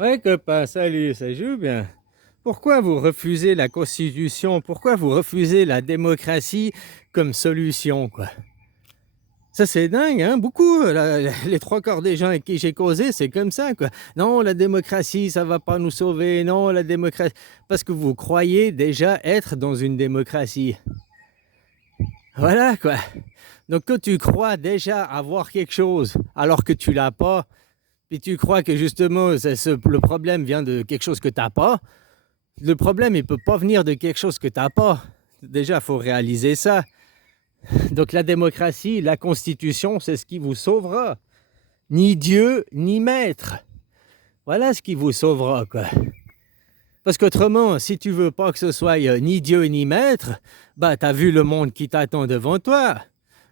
Ouais, copain, salut, ça joue bien. Pourquoi vous refusez la Constitution? Pourquoi vous refusez la démocratie comme solution, quoi? Ça, c'est dingue, hein? Beaucoup, les trois quarts des gens avec qui j'ai causé, c'est comme ça, quoi. Non, la démocratie, ça va pas nous sauver. Non, la démocratie. Parce que vous croyez déjà être dans une démocratie. Voilà, quoi. Donc, quand tu crois déjà avoir quelque chose alors que tu l'as pas, puis tu crois que justement, le problème vient de quelque chose que tu n'as pas. Le problème, il ne peut pas venir de quelque chose que tu n'as pas. Déjà, il faut réaliser ça. Donc la démocratie, la Constitution, c'est ce qui vous sauvera. Ni Dieu, ni maître. Voilà ce qui vous sauvera, quoi. Parce qu'autrement, si tu veux pas que ce soit ni Dieu, ni maître, bah, tu as vu le monde qui t'attend devant toi.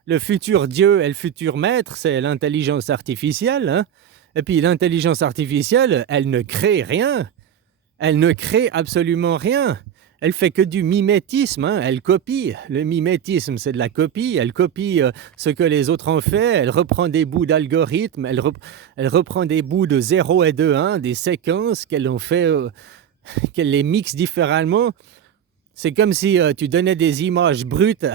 Le futur Dieu et le futur maître, c'est l'intelligence artificielle. Hein? Et puis l'intelligence artificielle, elle ne crée rien. Elle ne crée absolument rien. Elle fait que du mimétisme, hein. Elle copie. Le mimétisme, c'est de la copie. Elle copie ce que les autres ont fait. Elle reprend des bouts d'algorithmes. Elle reprend des bouts de 0 et de 1, des séquences qu'elle ont fait, qu'elle les mixe différemment. C'est comme si tu donnais des images brutes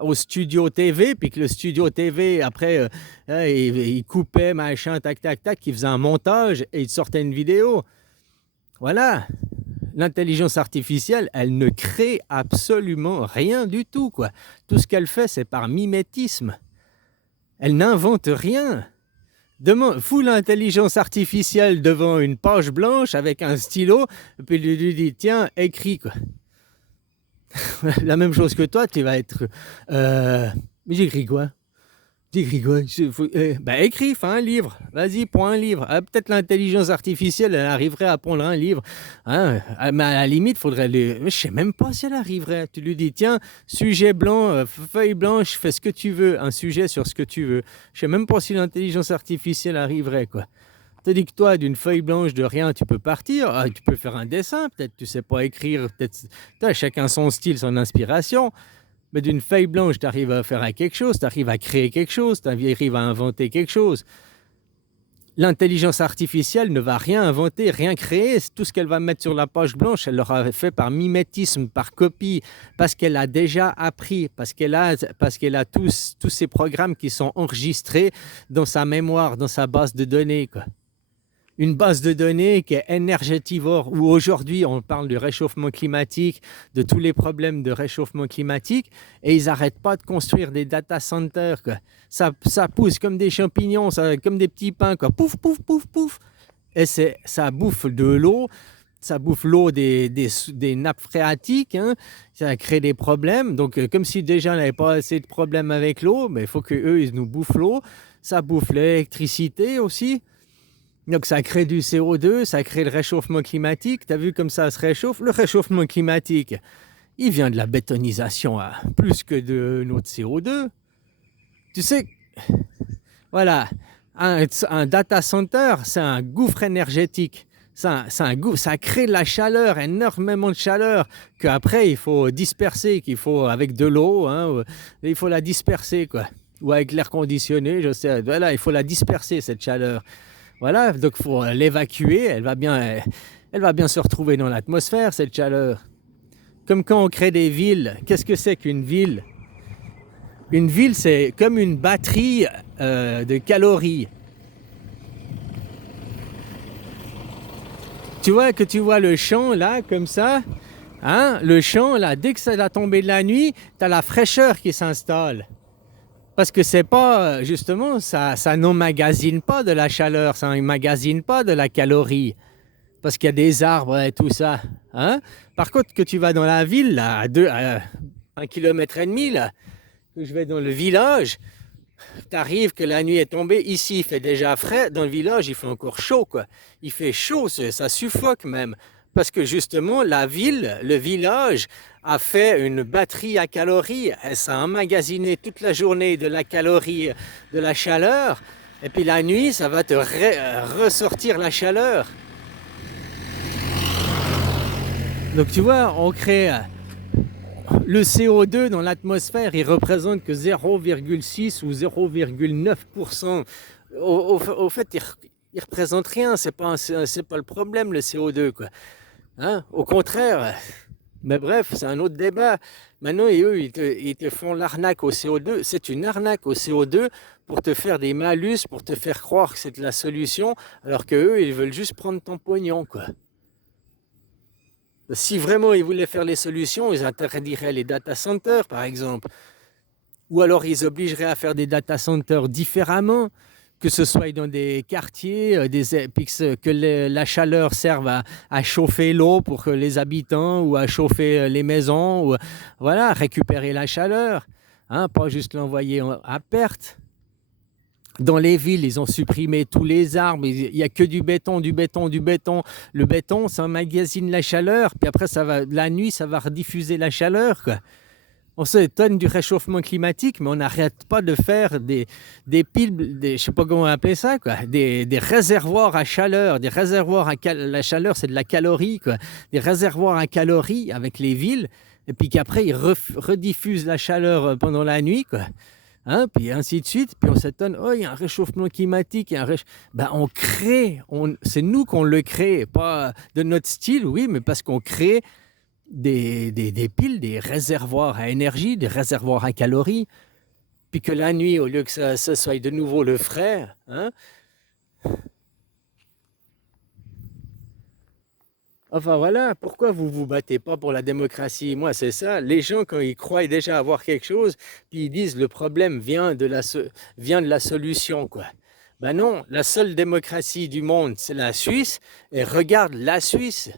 au studio TV, puis que le studio TV, après, il coupait, machin, tac, tac, tac, il faisait un montage et il sortait une vidéo. Voilà. L'intelligence artificielle, elle ne crée absolument rien du tout, quoi. Tout ce qu'elle fait, c'est par mimétisme. Elle n'invente rien. Fous l'intelligence artificielle devant une page blanche avec un stylo, et puis lui dis, tiens, écris, quoi. La même chose que toi, tu vas être... mais j'écris quoi? J'écris quoi? Écris, fais un livre. Vas-y, prends un livre. Peut-être l'intelligence artificielle, elle arriverait à prendre un livre. Hein? Mais à la limite, il faudrait lui... Je ne sais même pas si elle arriverait. Tu lui dis, tiens, sujet blanc, feuille blanche, fais ce que tu veux. Un sujet sur ce que tu veux. Je ne sais même pas si l'intelligence artificielle arriverait, quoi. Tandis que toi, d'une feuille blanche, de rien, tu peux partir. Tu peux faire un dessin, peut-être tu ne sais pas écrire. Peut-être chacun son style, son inspiration. Mais d'une feuille blanche, tu arrives à faire quelque chose, tu arrives à créer quelque chose, tu arrives à inventer quelque chose. L'intelligence artificielle ne va rien inventer, rien créer. Tout ce qu'elle va mettre sur la page blanche, elle l'aura fait par mimétisme, par copie, parce qu'elle a déjà appris, parce qu'elle a tous ces programmes qui sont enregistrés dans sa mémoire, dans sa base de données, quoi. Une base de données qui est énergétivore, où aujourd'hui on parle du réchauffement climatique, de tous les problèmes de réchauffement climatique, et ils n'arrêtent pas de construire des data centers, quoi. Ça pousse comme des champignons, comme des petits pains, quoi. Pouf, pouf, pouf, pouf. Et ça bouffe de l'eau, ça bouffe l'eau des nappes phréatiques, hein. Ça crée des problèmes. Donc, comme si déjà on n'avait pas assez de problèmes avec l'eau, mais il faut qu'eux, ils nous bouffent l'eau. Ça bouffe l'électricité aussi. Donc ça crée du CO2, ça crée le réchauffement climatique. Tu as vu comme ça se réchauffe? Le réchauffement climatique, il vient de la bétonisation, plus que de notre CO2. Tu sais, voilà, un data center, c'est un gouffre énergétique. Ça crée de la chaleur, énormément de chaleur, qu'après il faut disperser, qu'il faut avec de l'eau, hein, il faut la disperser, quoi. Ou avec l'air conditionné, je sais. Voilà, il faut la disperser, cette chaleur. Voilà, donc il faut l'évacuer, elle va bien se retrouver dans l'atmosphère, cette chaleur. Comme quand on crée des villes, qu'est-ce que c'est qu'une ville? Une ville, c'est comme une batterie de calories. Tu vois le champ là, comme ça, hein? Le champ là, dès que ça va tomber de la nuit, tu as la fraîcheur qui s'installe. Parce que c'est pas, justement, ça n'emmagasine pas de la chaleur, ça n'emmagasine pas de la calorie. Parce qu'il y a des arbres et tout ça. Hein? Par contre, que tu vas dans la ville, là, à 1,5 km, là, que je vais dans le village, tu arrives que la nuit est tombée, ici il fait déjà frais, dans le village il fait encore chaud, quoi. Il fait chaud, ça suffoque même. Parce que justement, la ville, le village, a fait une batterie à calories. Ça a emmagasiné toute la journée de la calorie, de la chaleur. Et puis la nuit, ça va te ressortir la chaleur. Donc tu vois, on crée le CO2 dans l'atmosphère, il représente que 0,6 ou 0,9%. Au fait, Il représente rien, c'est pas le problème, le CO2, quoi. Hein? Au contraire. Mais bref, c'est un autre débat. Maintenant, et eux, ils te font l'arnaque au CO2. C'est une arnaque au CO2 pour te faire des malus, pour te faire croire que c'est la solution, alors que eux, ils veulent juste prendre ton pognon, quoi. Si vraiment ils voulaient faire les solutions, ils interdiraient les data centers, par exemple. Ou alors ils obligeraient à faire des data centers différemment, que ce soit dans des quartiers, que la chaleur serve à chauffer l'eau pour que les habitants, ou à chauffer les maisons, ou voilà, à récupérer la chaleur, hein, pas juste l'envoyer à perte. Dans les villes, ils ont supprimé tous les arbres, il n'y a que du béton, du béton, du béton. Le béton, ça emmagasine la chaleur, puis après, la nuit, ça va rediffuser la chaleur, quoi. On s'étonne du réchauffement climatique, mais on n'arrête pas de faire des piles, je ne sais pas comment on appelle ça, quoi, des réservoirs à chaleur, des réservoirs la chaleur, c'est de la calorie, quoi, des réservoirs à calories avec les villes, et puis qu'après, ils rediffusent la chaleur pendant la nuit, quoi. Hein, puis ainsi de suite, puis on s'étonne, oh, il y a un réchauffement climatique, ben, on crée, c'est nous qu'on le crée, pas de notre style, oui, mais parce qu'on crée des piles, des réservoirs à énergie, des réservoirs à calories, puis que la nuit, au lieu que ça soit de nouveau le frais, hein. Enfin voilà, pourquoi vous vous battez pas pour la démocratie? Moi, c'est ça. Les gens, quand ils croient déjà avoir quelque chose, puis ils disent le problème vient de la solution, quoi. Ben non, la seule démocratie du monde, c'est la Suisse, et regarde la Suisse.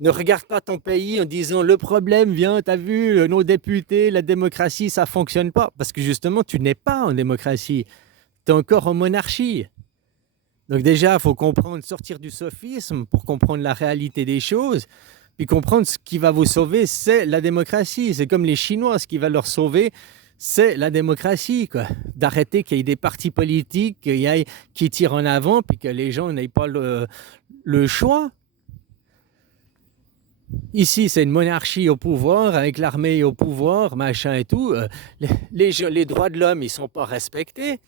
Ne regarde pas ton pays en disant le problème vient, t'as vu, nos députés, la démocratie, ça fonctionne pas. Parce que justement, tu n'es pas en démocratie, tu es encore en monarchie. Donc déjà, il faut comprendre, sortir du sophisme pour comprendre la réalité des choses, puis comprendre ce qui va vous sauver, c'est la démocratie. C'est comme les Chinois, ce qui va leur sauver, c'est la démocratie, quoi. D'arrêter qu'il y ait des partis politiques qui tirent en avant, puis que les gens n'aient pas le choix. Ici, c'est une monarchie au pouvoir, avec l'armée au pouvoir, machin et tout. Les droits de l'homme, ils ne sont pas respectés.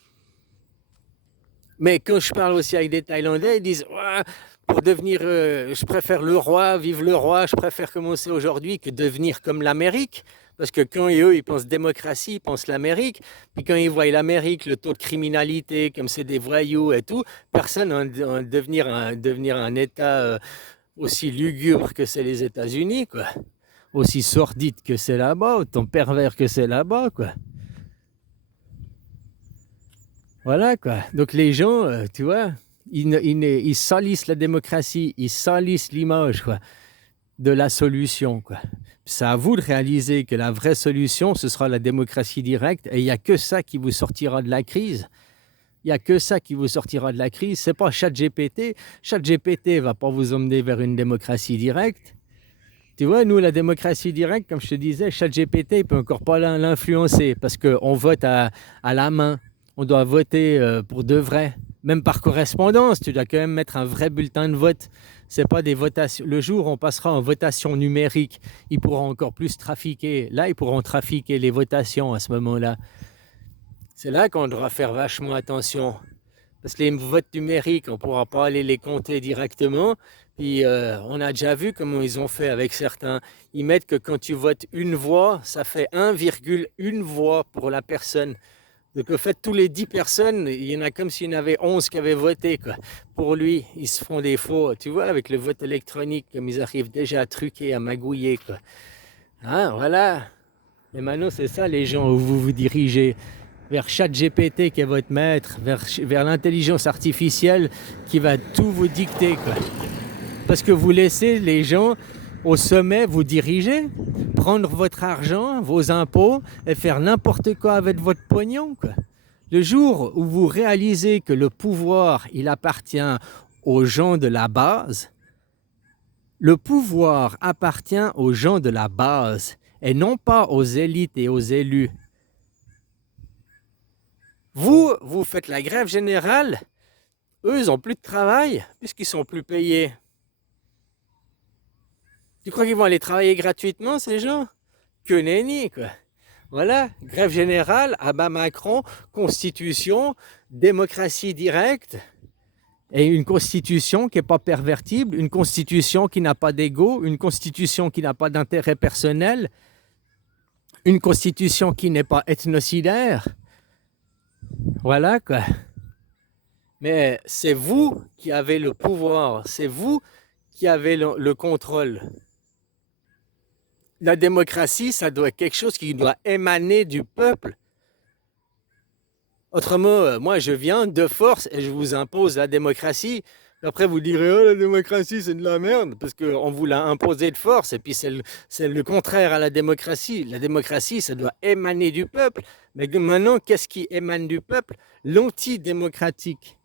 Mais quand je parle aussi avec des Thaïlandais, ils disent ouais, pour devenir, je préfère le roi, vive le roi, je préfère commencer aujourd'hui que devenir comme l'Amérique. Parce que quand eux, ils pensent démocratie, ils pensent l'Amérique. Puis quand ils voient l'Amérique, le taux de criminalité, comme c'est des voyous et tout, personne ne devenir un État aussi lugubre que c'est les États-Unis, quoi. Aussi sordide que c'est là-bas, autant pervers que c'est là-bas, quoi. Voilà, quoi. Donc les gens, tu vois, ils salissent la démocratie, ils salissent l'image, quoi, de la solution, quoi. C'est à vous de réaliser que la vraie solution, ce sera la démocratie directe, et il n'y a que ça qui vous sortira de la crise. Il n'y a que ça qui vous sortira de la crise. Ce n'est pas ChatGPT. ChatGPT ne va pas vous emmener vers une démocratie directe. Tu vois, nous, la démocratie directe, comme je te disais, ChatGPT ne peut encore pas l'influencer parce qu'on vote à la main. On doit voter pour de vrai. Même par correspondance, tu dois quand même mettre un vrai bulletin de vote. C'est pas des votations. Le jour où on passera en votation numérique, ils pourront encore plus trafiquer. Là, ils pourront trafiquer les votations à ce moment-là. C'est là qu'on devra faire vachement attention. Parce que les votes numériques, on ne pourra pas aller les compter directement. Puis on a déjà vu comment ils ont fait avec certains. Ils mettent que quand tu votes une voix, ça fait 1,1 voix pour la personne. Donc en fait, tous les 10 personnes, il y en a comme s'il y en avait 11 qui avaient voté, quoi. Pour lui, ils se font des faux. Tu vois, avec le vote électronique, comme ils arrivent déjà à truquer, à magouiller, quoi. Hein, voilà. Et maintenant, c'est ça les gens où vous vous dirigez. Vers ChatGPT qui est votre maître, vers l'intelligence artificielle qui va tout vous dicter, quoi. Parce que vous laissez les gens au sommet vous diriger, prendre votre argent, vos impôts et faire n'importe quoi avec votre pognon, quoi. Le jour où vous réalisez que le pouvoir, il appartient aux gens de la base, le pouvoir appartient aux gens de la base et non pas aux élites et aux élus. Vous faites la grève générale, eux, ils n'ont plus de travail puisqu'ils ne sont plus payés. Tu crois qu'ils vont aller travailler gratuitement, ces gens? Que nenni, quoi. Voilà, grève générale, abat Macron, constitution, démocratie directe. Et une constitution qui n'est pas pervertible, une constitution qui n'a pas d'ego, une constitution qui n'a pas d'intérêt personnel, une constitution qui n'est pas ethnocidaire. Voilà quoi. Mais c'est vous qui avez le pouvoir, c'est vous qui avez le contrôle. La démocratie, ça doit être quelque chose qui doit émaner du peuple. Autrement, moi je viens de force et je vous impose la démocratie. Après vous direz, oh la démocratie c'est de la merde, parce qu'on vous l'a imposé de force, et puis c'est le contraire à la démocratie. La démocratie, ça doit émaner du peuple. Mais maintenant, qu'est-ce qui émane du peuple? L'antidémocratique.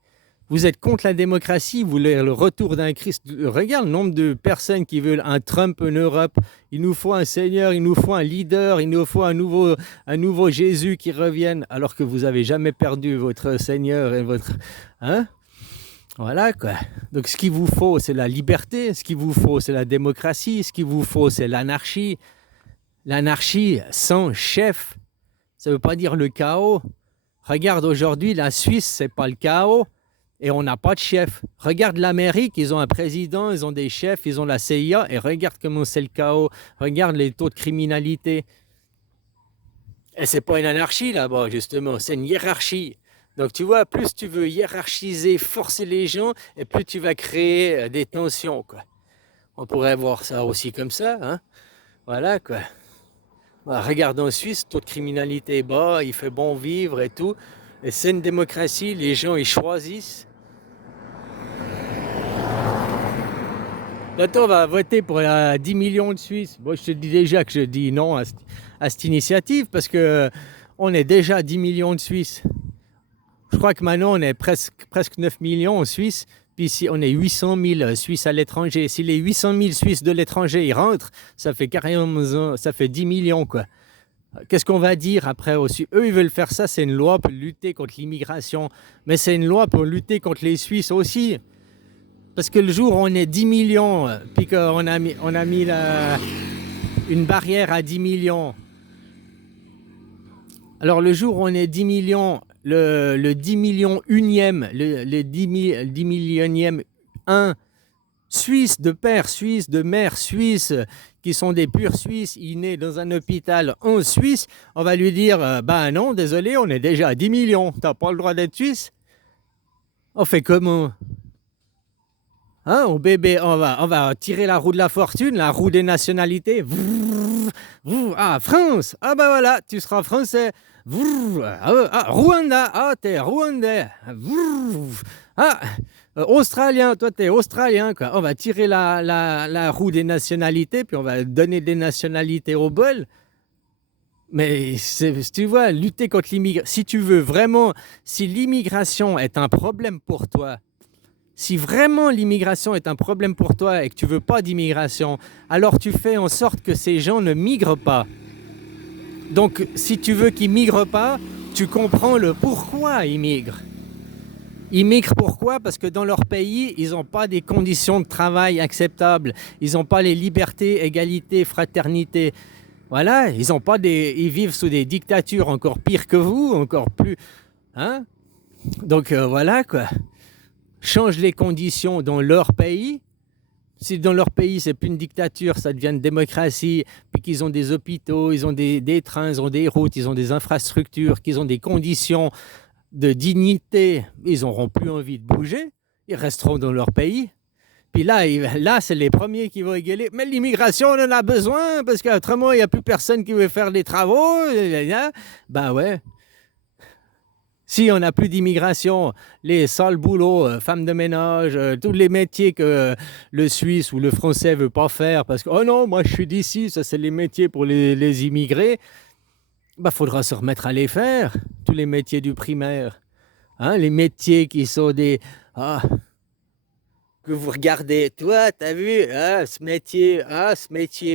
Vous êtes contre la démocratie, vous voulez le retour d'un Christ. Regarde le nombre de personnes qui veulent un Trump en Europe. Il nous faut un Seigneur, il nous faut un leader, il nous faut un nouveau Jésus qui revienne, alors que vous n'avez jamais perdu votre Seigneur et votre... Hein? Voilà quoi. Donc ce qu'il vous faut, c'est la liberté, ce qu'il vous faut, c'est la démocratie, ce qu'il vous faut, c'est l'anarchie. L'anarchie sans chef, ça ne veut pas dire le chaos. Regarde aujourd'hui, la Suisse, c'est pas le chaos. Et on n'a pas de chef. Regarde l'Amérique, ils ont un président, ils ont des chefs, ils ont la CIA, et regarde comment c'est le chaos. Regarde les taux de criminalité. Et c'est pas une anarchie là-bas, justement, c'est une hiérarchie. Donc tu vois, plus tu veux hiérarchiser, forcer les gens, et plus tu vas créer des tensions, quoi. On pourrait voir ça aussi comme ça, hein. Voilà, quoi. Bah, regarde en Suisse, taux de criminalité est bas, il fait bon vivre et tout. Et c'est une démocratie, les gens, ils choisissent. Bientôt, on va voter pour 10 millions de Suisses. Moi, je te dis déjà que je dis non à cette initiative, parce que on est déjà 10 millions de Suisses. Je crois que maintenant, on est presque 9 millions en Suisse, puis ici, on est 800 000 Suisses à l'étranger. Si les 800 000 Suisses de l'étranger, ils rentrent, ça fait carrément, ça fait 10 millions, quoi. Qu'est-ce qu'on va dire après aussi? Eux, ils veulent faire ça, c'est une loi pour lutter contre l'immigration. Mais c'est une loi pour lutter contre les Suisses aussi. Parce que le jour où on est 10 millions, puis qu'on a mis une barrière à 10 millions. Alors le jour où on est 10 millions, le 10 millions unième, le 10 millionième 1 Suisse, de père suisse, de mère suisse, qui sont des purs Suisses, il naît dans un hôpital en Suisse, on va lui dire, ben non, désolé, on est déjà à 10 millions, t'as pas le droit d'être Suisse. On fait comment? Hein, au bébé, on va tirer la roue de la fortune, la roue des nationalités. Ah, France! Ah ben voilà, tu seras français. Rwanda! Ah, t'es rwandais. Ah, australien, toi t'es australien, quoi. On va tirer la roue des nationalités, puis on va donner des nationalités au bol. Mais tu vois, lutter contre l'immigration, si tu veux vraiment, si l'immigration est un problème pour toi, si vraiment l'immigration est un problème pour toi et que tu ne veux pas d'immigration, alors tu fais en sorte que ces gens ne migrent pas. Donc, si tu veux qu'ils ne migrent pas, tu comprends le pourquoi ils migrent. Ils migrent pourquoi? Parce que dans leur pays, ils n'ont pas des conditions de travail acceptables. Ils n'ont pas les libertés, égalité, fraternité. Voilà, ils vivent sous des dictatures encore pires que vous, encore plus... Hein? Donc, voilà, quoi. Change les conditions dans leur pays. Si dans leur pays, c'est plus une dictature, ça devient une démocratie, puis qu'ils ont des hôpitaux, ils ont des trains, ils ont des routes, ils ont des infrastructures, qu'ils ont des conditions de dignité, ils n'auront plus envie de bouger, ils resteront dans leur pays. Puis là c'est les premiers qui vont égaler. Mais l'immigration, on en a besoin, parce qu'autrement, il n'y a plus personne qui veut faire des travaux. Ben ouais. Si on n'a plus d'immigration, les sales boulots, femmes de ménage, tous les métiers que le Suisse ou le Français ne veut pas faire, parce que, oh non, moi je suis d'ici, ça c'est les métiers pour les immigrés, bah faudra se remettre à les faire, tous les métiers du primaire. Hein, les métiers qui sont des... Ah, que vous regardez, toi, t'as vu, ce métier,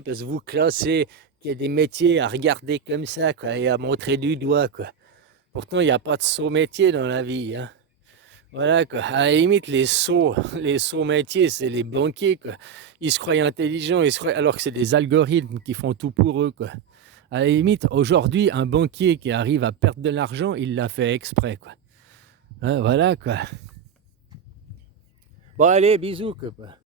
parce que vous classez qu'il y a des métiers à regarder comme ça, quoi, et à montrer du doigt, quoi. Pourtant, il n'y a pas de saut métier dans la vie, hein. Voilà, quoi. À la limite, les sauts métiers, c'est les banquiers, quoi. Ils se croient intelligents, alors que c'est des algorithmes qui font tout pour eux, quoi. À la limite, aujourd'hui, un banquier qui arrive à perdre de l'argent, il l'a fait exprès, quoi. Hein, voilà, quoi. Bon allez, bisous copain.